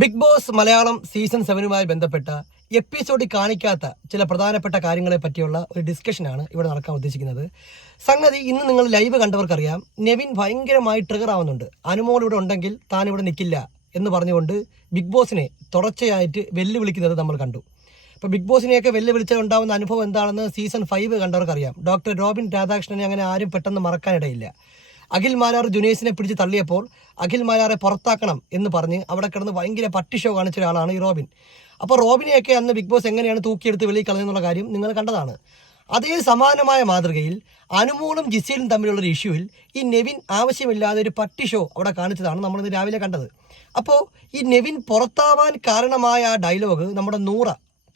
Big boss Malayalam season സെവനുമായി ബന്ധപ്പെട്ട എപ്പിസോഡിൽ കാണിക്കാത്ത ചില പ്രധാനപ്പെട്ട കാര്യങ്ങളെ പറ്റിയുള്ള ഒരു ഡിസ്കഷനാണ് ഇവിടെ നടക്കാൻ ഉദ്ദേശിക്കുന്നത്. സംഗതി ഇന്ന് നിങ്ങൾ ലൈവ് കണ്ടവർക്കറിയാം. നെവിൻ ഭയങ്കരമായി ട്രിഗർ ആവുന്നുണ്ട്. അനുമോൾ ഇവിടെ ഉണ്ടെങ്കിൽ താൻ ഇവിടെ നിൽക്കില്ല എന്ന് പറഞ്ഞുകൊണ്ട് ബിഗ് ബോസിനെ തുടർച്ചയായിട്ട് വെല്ലുവിളിക്കുന്നത് നമ്മൾ കണ്ടു. അപ്പോൾ ബിഗ് ബോസിനെയൊക്കെ വെല്ലുവിളിച്ചാൽ ഉണ്ടാവുന്ന അനുഭവം എന്താണെന്ന് സീസൺ ഫൈവ് കണ്ടവർക്കറിയാം. ഡോക്ടർ റോബിൻ രാധാകൃഷ്ണനെ അങ്ങനെ ആരും പെട്ടെന്ന് മറക്കാനിടയില്ല. അഖിൽ മാരാർ ജുനേസിനെ പിടിച്ച് തള്ളിയപ്പോൾ അഖിൽ മാലാറെ പുറത്താക്കണം എന്ന് പറഞ്ഞ് അവിടെ കിടന്ന് ഭയങ്കര പട്ടി ഷോ കാണിച്ച ഒരാളാണ് ഈ റോബിൻ. അപ്പോൾ റോബിനെയൊക്കെ അന്ന് ബിഗ് ബോസ് എങ്ങനെയാണ് തൂക്കിയെടുത്ത് വെളിയിൽ കളഞ്ഞെന്നുള്ള കാര്യം നിങ്ങൾ കണ്ടതാണ്. അതേ സമാനമായ മാതൃകയിൽ അനുമോളും ജിസയിലും തമ്മിലുള്ള ഒരു ഇഷ്യൂവിൽ ഈ നെവിൻ ആവശ്യമില്ലാതെ ഒരു പട്ടി ഷോ അവിടെ കാണിച്ചതാണ് നമ്മളിന്ന് രാവിലെ കണ്ടത്. അപ്പോൾ ഈ നെവിൻ പുറത്താവാൻ കാരണമായ ആ ഡയലോഗ് നമ്മുടെ നൂറ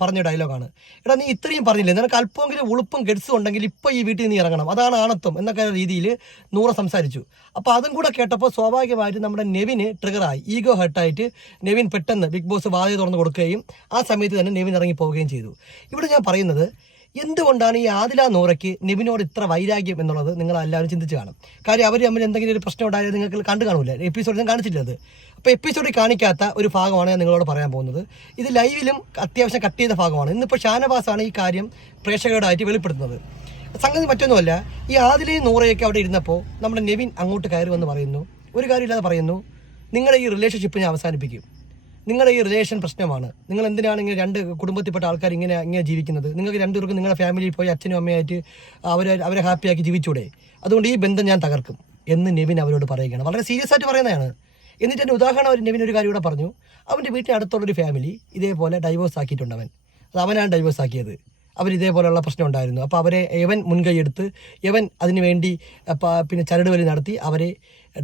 പറഞ്ഞ ഡയലോഗാണ് എടാ നീ ഇത്രയും പറഞ്ഞില്ലേ? നിനക്ക് അല്പമെങ്കിലും ഉളുപ്പും ഗഡ്സും ഉണ്ടെങ്കിൽ ഇപ്പോൾ ഈ വീട്ടിൽ നീ ഇറങ്ങണം. അതാണ് ആണത്വം എന്നൊക്കെ രീതിയിൽ നൂറ് സംസാരിച്ചു. അപ്പോൾ അതും കൂടെ കേട്ടപ്പോൾ സ്വാഭാവികമായിട്ട് നമ്മുടെ നെവിന് ട്രിഗറായി ഈഗോ ഹെർട്ടായിട്ട് നെവിൻ പെട്ടെന്ന് ബിഗ് ബോസ് വാതിൽ തുറന്ന് കൊടുക്കുകയും ആ സമയത്ത് തന്നെ നെവിൻ ഇറങ്ങി പോവുകയും ചെയ്തു. ഇവിടെ ഞാൻ പറയുന്നത് എന്തുകൊണ്ടാണ് ഈ ആദില നൂറയ്ക്ക് നിബിനോട് ഇത്ര വൈരാഗ്യം എന്നുള്ളത് നിങ്ങൾ എല്ലാവരും ചിന്തിച്ച് കാണും? കാര്യം അവർ തമ്മിൽ എന്തെങ്കിലും ഒരു പ്രശ്നം ഉണ്ടായാലും നിങ്ങൾക്ക് കണ്ടു കാണില്ല എപ്പിസോഡ് ഞാൻ കാണിച്ചില്ല അത്. അപ്പോൾ എപ്പിസോഡിൽ കാണിക്കാത്ത ഒരു ഭാഗമാണ് ഞാൻ നിങ്ങളോട് പറയാൻ പോകുന്നത്. ഇത് ലൈവിലും അത്യാവശ്യം കട്ട് ചെയ്ത ഭാഗമാണ്. ഇന്നിപ്പോൾ ഷാനവാസാണ് ഈ കാര്യം പ്രേക്ഷകരോടായിട്ട് വെളിപ്പെടുത്തുന്നത്. സംഗതി മറ്റൊന്നുമല്ല. ഈ ആദിലയും നൂറയൊക്കെ അവിടെ ഇരുന്നപ്പോൾ നമ്മുടെ നെവിൻ അങ്ങോട്ട് കയറുമെന്ന് പറയുന്നു. ഒരു കാര്യമില്ലാതെ പറയുന്നു നിങ്ങളുടെ ഈ റിലേഷൻഷിപ്പ് ഞാൻ അവസാനിപ്പിക്കും. നിങ്ങളുടെ ഈ റിലേഷൻ പ്രശ്നമാണ്. നിങ്ങൾ എന്തിനാണ് ഇങ്ങനെ രണ്ട് കുടുംബത്തിൽപ്പെട്ട ആൾക്കാർ ഇങ്ങനെ ഇങ്ങനെ ജീവിക്കുന്നത്? നിങ്ങൾക്ക് രണ്ടുപേർക്കും നിങ്ങളുടെ ഫാമിലിയിൽ പോയി അച്ഛനും അമ്മയായിട്ട് അവരെ അവരെ ഹാപ്പിയാക്കി ജീവിച്ചൂടെ? അതുകൊണ്ട് ഈ ബന്ധം ഞാൻ തകർക്കും എന്ന് നെവിൻ അവരോട് പറയുകയാണ്. വളരെ സീരിയസ് ആയിട്ട് പറയുന്നതാണ്. എന്നിട്ട് എന്റെ ഉദാഹരണം ഒരു നെവിൻ ഒരു കാര്യം കൂടെ പറഞ്ഞു. അവന്റെ വീട്ടിൽ അടുത്തുള്ളൊരു ഫാമിലി ഇതേപോലെ ഡൈവോഴ്സ് ആക്കിയിട്ടുണ്ട് അവൻ. അത് അവനാണ് ഡൈവോഴ്സ് ആക്കിയത്. അവർ ഇതേപോലെയുള്ള പ്രശ്നം ഉണ്ടായിരുന്നു. അപ്പോൾ അവരെ എവൻ മുൻകൈ എടുത്ത് യവൻ അതിനുവേണ്ടി പിന്നെ ചരട് വലി നടത്തി അവരെ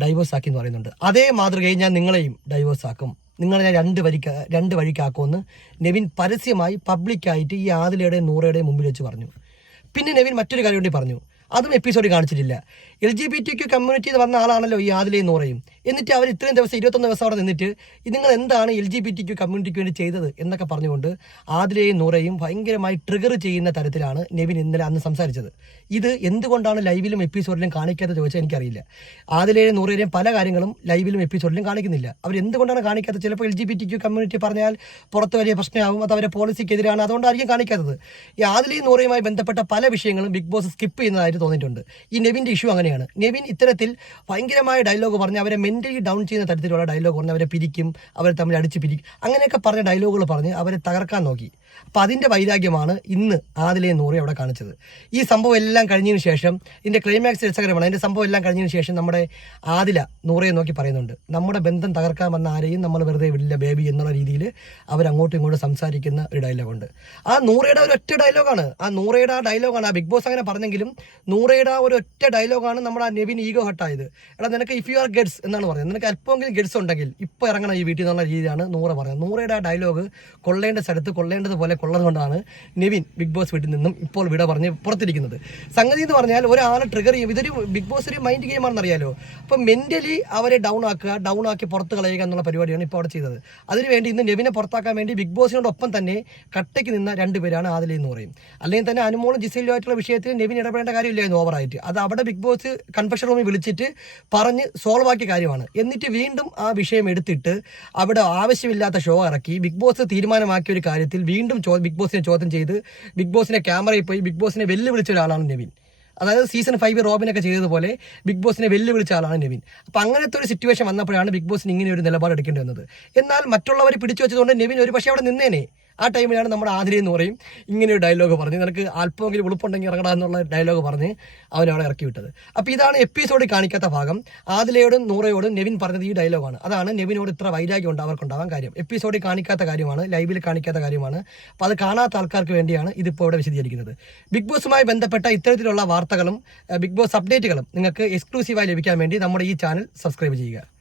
ഡൈവോഴ്സ് ആക്കി എന്ന് പറയുന്നുണ്ട്. അതേ മാതൃകയിൽ ഞാൻ നിങ്ങളെയും ഡൈവോഴ്സ് ആക്കും. നിങ്ങളെ ഞാൻ രണ്ട് വരിക്ക രണ്ട് വഴിക്കാക്കുമെന്ന് നെവിൻ പരസ്യമായി പബ്ലിക്കായിട്ട് ഈ ആദിലയുടെയും നൂറയുടെയും മുമ്പിൽ വെച്ച് പറഞ്ഞു. പിന്നെ നെവിൻ മറ്റൊരു കാര്യം കൂടി പറഞ്ഞു. അതും എപ്പിസോഡ് കാണിച്ചിട്ടില്ല. L G B T Q കമ്മ്യൂണിറ്റിയിൽ വന്ന ആളാണല്ലോ ഈ ആദിലെ എന്ന് പറയും. എന്നിട്ട് അവർ ഇത്രയും ദിവസം ഇരുപത്തൊന്ന് ദിവസം അവിടെ നിന്നിട്ട് നിങ്ങൾ എന്താണ് L G B T Q കമ്മ്യൂണിറ്റിക്ക് വേണ്ടി ചെയ്തത് എന്നൊക്കെ പറഞ്ഞുകൊണ്ട് ആദിലയും നൂറയും ഭയങ്കരമായി ട്രിഗർ ചെയ്യുന്ന തരത്തിലാണ് നെവിൻ ഇന്നലെ അന്ന് സംസാരിച്ചത്. ഇത് എന്തുകൊണ്ടാണ് ലൈവിലും എപ്പിസോഡിലും കാണിക്കാത്ത ചോദിച്ചാൽ എനിക്കറിയില്ല. ആദിലയും നൂറേയും പല കാര്യങ്ങളും ലൈവിലും എപ്പിസോഡിലും കാണിക്കുന്നില്ല. അവർ എന്തുകൊണ്ടാണ് കാണിക്കാത്തത്? ചിലപ്പോൾ L G B T Q community പറഞ്ഞാൽ പുറത്ത് വലിയ പ്രശ്നമാകും അത് അവരെ പോളിസിക്കെതിരാണ് അതുകൊണ്ടായിരിക്കും കാണിക്കാത്തത്. ഈ ആദിലയും നൂറയുമായി ബന്ധപ്പെട്ട പല വിഷയങ്ങളും ബിഗ് ബോസ് സ്കിപ്പ് ചെയ്യുന്നതായിട്ട് തോന്നിയിട്ടുണ്ട്. ഈ നെവിന്റെ ഇഷ്യൂ അങ്ങനെയാണ്. നെവിൻ ഇത്തരത്തിൽ ഭയങ്കരമായ ഡയലോഗ് പറഞ്ഞ് അവരെ മെന്റലി ഡൗൺ ചെയ്യുന്ന തരത്തിലുള്ള ഡയലോഗ് പറഞ്ഞ് അവരെ പിരിക്കും അവരെ തമ്മിൽ അടിച്ച് പിരിക്കും അങ്ങനെയൊക്കെ പറഞ്ഞ ഡയലോഗുകൾ പറഞ്ഞ് അവരെ തകർക്കാൻ നോക്കി. അപ്പോൾ അതിന്റെ വൈരാഗ്യമാണ് ഇന്ന് ആദിലെ നൂറി അവിടെ കാണിച്ചത്. ഈ സംഭവം എല്ലാം കഴിഞ്ഞതിന് ശേഷം ഇതിന്റെ ക്ലൈമാക്സ് രസകരമാണ്. അതിന്റെ സംഭവം എല്ലാം കഴിഞ്ഞതിന് ശേഷം നമ്മുടെ ആദില നൂറയെ നോക്കി പറയുന്നുണ്ട്. നമ്മുടെ ബന്ധം തകർക്കാൻ വന്ന ആരെയും നമ്മൾ വെറുതെ വിടില്ല ബേബി എന്നുള്ള രീതിയിൽ അവരങ്ങോട്ടും ഇങ്ങോട്ടും സംസാരിക്കുന്ന ഒരു ഡയലോഗുണ്ട് ആ നൂറയുടെ ഒരു ഒറ്റ ഡയലോഗാണ് ആ നൂറയുടെ ആ ഡയലോഗാണ് ആ ബിഗ് ബോസ് അങ്ങനെ പറഞ്ഞെങ്കിലും നൂറയുടെ ആ ഒരു ഒറ്റ ഡയലോഗാണ് നമ്മുടെ ആ നെവിൻ ഈഗോ ഹട്ടായത്. എടാ നിനക്ക് ഇഫ് യു ആർ ഗഡ്സ് എന്നാണ് പറയുന്നത്. നിനക്ക് അല്പമെങ്കിലും ഗഡ്സ് ഉണ്ടെങ്കിൽ ഇപ്പോൾ ഇറങ്ങണം ഈ വീട്ടിൽ നിന്നുള്ള രീതിയാണ് നൂറ പറയുന്നത്. നൂറയുടെ ആ ഡയലോഗ് കൊള്ളേണ്ട സ്ഥലത്ത് കൊള്ളേണ്ടതുപോലെ കൊള്ളതുകൊണ്ടാണ് നെവിൻ ബിഗ് ബോസ് വീട്ടിൽ നിന്നും ഇപ്പോൾ വിട പറഞ്ഞ് പുറത്തിരിക്കുന്നത്. സംഗതി എന്ന് പറഞ്ഞാൽ ഒരാളെ ട്രിഗർ ചെയ്യും. ഇതൊരു ബിഗ് ബോസ് ഒരു മൈൻഡ് ഗെയിമാണെന്ന് അറിയാലോ അപ്പോൾ മെന്റലി അവരെ ഡൗൺ ആക്കുക ഡൗൺ ആക്കി പുറത്ത് കളയുക എന്നുള്ള പരിപാടിയാണ് ഇപ്പോൾ അവിടെ ചെയ്തത്. അതിനുവേണ്ടി ഇന്ന് നെവിനെ പുറത്താക്കാൻ വേണ്ടി ബിഗ് ബോസിനോടൊപ്പം തന്നെ കട്ടയ്ക്ക് നിന്ന രണ്ടുപേരാണ് എന്ന് പറയും. അല്ലെങ്കിൽ തന്നെ അനുമോളും ജിസയിലുമായിട്ടുള്ള വിഷയത്തിൽ നെവിൻ ഇടപെടേണ്ട കാര്യമില്ലായിരുന്നു ഓവറായിട്ട് അത് അവിടെ ബിഗ് ബോസ് കൺഫെഷൻ റൂമിൽ വിളിച്ചിട്ട് പറഞ്ഞ് സോൾവ് ആക്കിയ കാര്യമാണ്. എന്നിട്ട് വീണ്ടും ആ വിഷയം എടുത്തിട്ട് അവിടെ ആവശ്യമില്ലാത്ത ഷോ ഇറക്കി. ബിഗ് ബോസ് തീരുമാനമാക്കിയ ഒരു കാര്യത്തിൽ വീണ്ടും ചോ ബിഗ് ബോസിനെ ചോദ്യം ചെയ്ത് ബിഗ് ബോസിനെ ക്യാമറയിൽ പോയി ബിഗ് ബോസിനെ വെല്ലുവിളിച്ച ഒരാളാണ് നെവിൻ. അതായത് സീസൺ ഫൈവ് റോബിനൊക്കെ ചെയ്തതുപോലെ ബിഗ് ബോസിനെ വെല്ലുവിളിച്ച ആളാണ് നെവിൻ. അപ്പം അങ്ങനത്തെ ഒരു സിറ്റുവേഷൻ വന്നപ്പോഴാണ് ബിഗ് ബോസിന് ഇങ്ങനെ ഒരു നിലപാട് എടുക്കേണ്ടി വന്നത്. എന്നാൽ മറ്റുള്ളവർ പിടിച്ചു വെച്ചതുകൊണ്ട് നെവിൻ ഒരു പക്ഷേ അവിടെ നിന്നേനെ. ആ ടൈമിലാണ് നമ്മുടെ ആതിരി എന്ന് പറയും. ഇങ്ങനെ ഒരു ഡയലോഗ് പറഞ്ഞ്. നിനക്ക് അല്പമെങ്കിലും ഉളുപ്പുണ്ടെങ്കിൽ ഇറങ്ങടാ എന്നുള്ള ഡയലോഗ് പറഞ്ഞ് അവനവിടെ ഇറക്കി വിട്ടത്. അപ്പോൾ ഇതാണ് എപ്പിസോഡിൽ കാണിക്കാത്ത ഭാഗം. ആദിലയോടും നൂറയോടും നെവിൻ പറഞ്ഞത് ഈ ഡയലോഗാണ് അതാണ് നെവിനോട് ഇത്ര വൈരാഗ്യം ഉണ്ട് അവർക്കുണ്ടാവാൻ കാര്യം. എപ്പിസോഡിൽ കാണിക്കാത്ത കാര്യമാണ് ലൈവിൽ കാണിക്കാത്ത കാര്യമാണ്. അപ്പോൾ അത് കാണാത്ത ആൾക്കാർക്ക് വേണ്ടിയാണ് ഇതിപ്പോൾ ഇവിടെ വിശദീകരിക്കുന്നത്. ബിഗ് ബോസുമായി ബന്ധപ്പെട്ട ഇത്തരത്തിലുള്ള വാർത്തകളും ബിഗ് ബോസ് അപ്ഡേറ്റുകളും നിങ്ങൾക്ക് എക്സ്ക്ലൂസീവായി ലഭിക്കാൻ വേണ്ടി നമ്മുടെ ഈ ചാനൽ സബ്സ്ക്രൈബ് ചെയ്യുക.